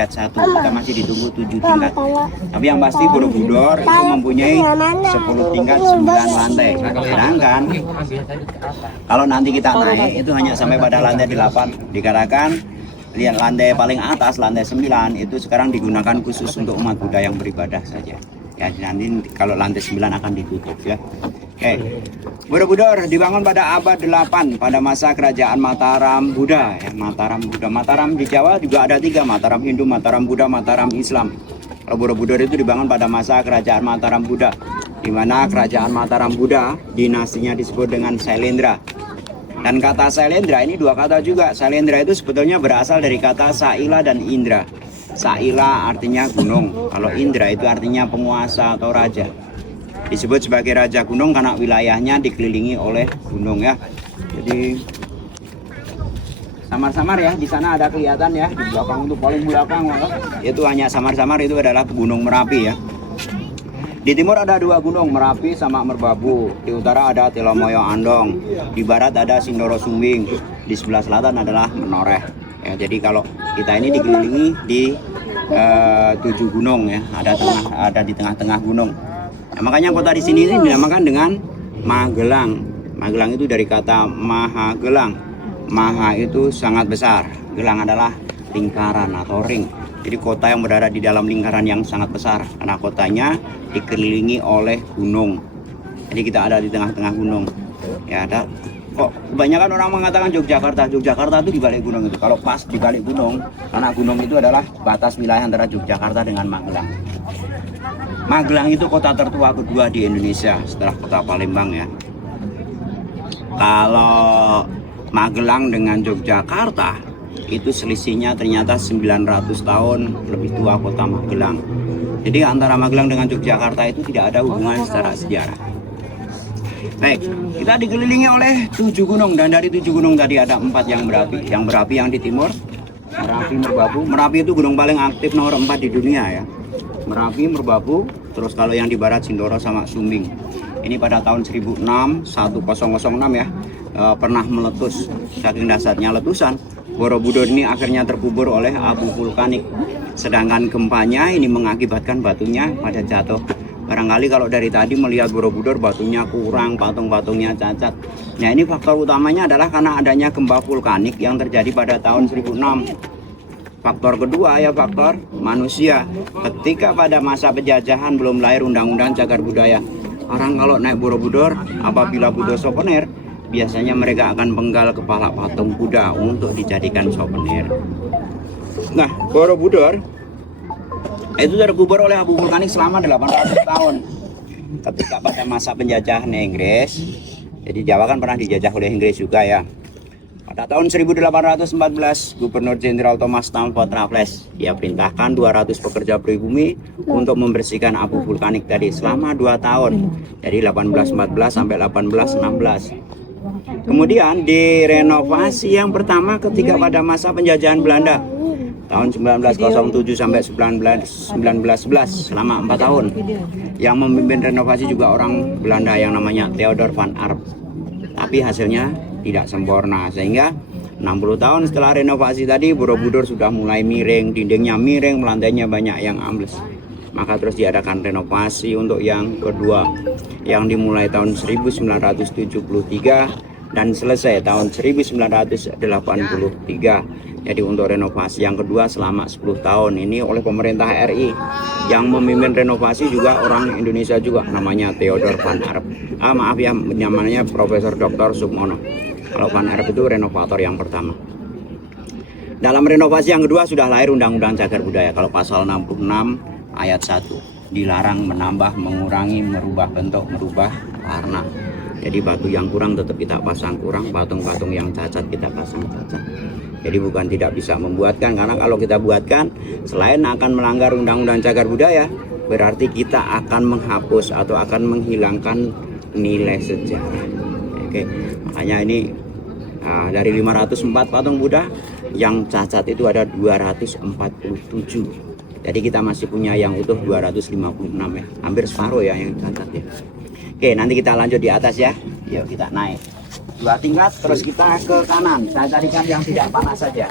tingkat 1. Kita masih ditunggu 7 tingkat. Tapi yang pasti Borobudur itu mempunyai 10 tingkat 9 lantai. Sedangkan kalau nanti kita naik itu hanya sampai pada lantai 8. Dikatakan lihat lantai paling atas, lantai 9 itu sekarang digunakan khusus untuk umat Buddha yang beribadah saja. Ya, nanti kalau lantai 9 akan ditutup ya. Oke. Borobudur dibangun pada abad 8 pada masa kerajaan Mataram Buddha ya, Mataram Buddha. Mataram di Jawa juga ada 3, Mataram Hindu, Mataram Buddha, Mataram Islam. Kalau Borobudur itu dibangun pada masa kerajaan Mataram Buddha, di mana kerajaan Mataram Buddha dinastinya disebut dengan Sailendra. Dan kata Sailendra ini dua kata juga. Sailendra itu sebetulnya berasal dari kata Saila dan Indra. Saila artinya gunung, kalau Indra itu artinya penguasa atau raja. Disebut sebagai raja gunung karena wilayahnya dikelilingi oleh gunung ya. Jadi samar-samar ya, di sana ada kelihatan ya, di belakang itu paling belakang itu hanya samar-samar, itu adalah Gunung Merapi ya. Di timur ada 2 gunung, Merapi sama Merbabu. Di utara ada Telomoyo Andong. Di barat ada Sindoro Sumbing. Di sebelah selatan adalah Menoreh. Ya, jadi kalau kita ini dikelilingi di 7 gunung ya, ada di tengah-tengah gunung. Nah, makanya kota di sini ini dinamakan dengan Magelang. Magelang itu dari kata Maha Gelang. Maha itu sangat besar. Gelang adalah lingkaran atau ring. Jadi kota yang berada di dalam lingkaran yang sangat besar karena kotanya dikelilingi oleh gunung. Jadi kita ada di tengah-tengah gunung. Ya, ada kok kebanyakan orang mengatakan Yogyakarta. Yogyakarta itu di balik gunung itu. Kalau pas di balik gunung, karena gunung itu adalah batas wilayah antara Yogyakarta dengan Magelang. Magelang itu kota tertua kedua di Indonesia setelah kota Palembang ya. Kalau Magelang dengan Yogyakarta itu selisihnya ternyata 900 tahun lebih tua kota Magelang. Jadi antara Magelang dengan Yogyakarta itu tidak ada hubungan secara sejarah. Baik, kita dikelilingi oleh 7 gunung, dan dari 7 gunung tadi ada 4 yang berapi. Yang berapi yang di timur, Merapi, Merbabu. Merapi itu gunung paling aktif nomor 4 di dunia ya. Merapi, Merbabu, terus kalau yang di barat Sindoro sama Sumbing. Ini pada tahun 1006 ya, pernah meletus. Saking dasarnya letusan, Borobudur ini akhirnya terkubur oleh abu vulkanik. Sedangkan gempanya ini mengakibatkan batunya pada jatuh. Barangkali kalau dari tadi melihat Borobudur batunya kurang, patung-patungnya cacat. Nah, ini faktor utamanya adalah karena adanya gempa vulkanik yang terjadi pada tahun 1006. Faktor kedua ya faktor manusia. Ketika pada masa penjajahan belum lahir Undang-Undang Cagar Budaya. Orang kalau naik Borobudur apabila butuh souvenir, biasanya mereka akan penggal kepala patung Buddha untuk dijadikan souvenir. Nah, Borobudur itu terkubur oleh abu vulkanik selama 800 tahun. Ketika pada masa penjajahan Inggris, jadi Jawa kan pernah dijajah oleh Inggris juga ya. Pada tahun 1814, Gubernur Jenderal Thomas Stamford Raffles dia perintahkan 200 pekerja pribumi untuk membersihkan abu vulkanik tadi selama 2 tahun. Jadi 1814 sampai 1816. Kemudian direnovasi yang pertama ketika pada masa penjajahan Belanda tahun 1907 sampai 1911 selama 4 tahun. Yang memimpin renovasi juga orang Belanda yang namanya Theodor van Arp. Tapi hasilnya tidak sempurna, sehingga 60 tahun setelah renovasi tadi Borobudur sudah mulai miring, dindingnya miring, lantainya banyak yang ambles. Maka terus diadakan renovasi untuk yang kedua yang dimulai tahun 1973 dan selesai tahun 1983. Jadi untuk renovasi yang kedua selama 10 tahun ini oleh pemerintah RI. Yang memimpin renovasi juga orang Indonesia juga, namanya Theodor van Arp. Maaf ya, namanya Profesor Dr. Sukmono. Kalau Van Arp itu renovator yang pertama. Dalam renovasi yang kedua sudah lahir Undang-Undang Cagar Budaya. Kalau pasal 66 ayat 1 dilarang menambah, mengurangi, merubah bentuk, merubah warna. Jadi batu yang kurang tetap kita pasang kurang, patung-patung yang cacat kita pasang cacat. Jadi bukan tidak bisa membuatkan, karena kalau kita buatkan selain akan melanggar Undang-Undang Cagar Budaya, berarti kita akan menghapus atau akan menghilangkan nilai sejarah. Oke, makanya ini dari 504 patung Buddha yang cacat itu ada 247. Jadi kita masih punya yang utuh 256 ya, hampir separuh ya yang cacat ya. Oke, nanti kita lanjut di atas ya. Yuk kita naik 2 tingkat, terus kita ke kanan. Saya carikan yang tidak panas saja.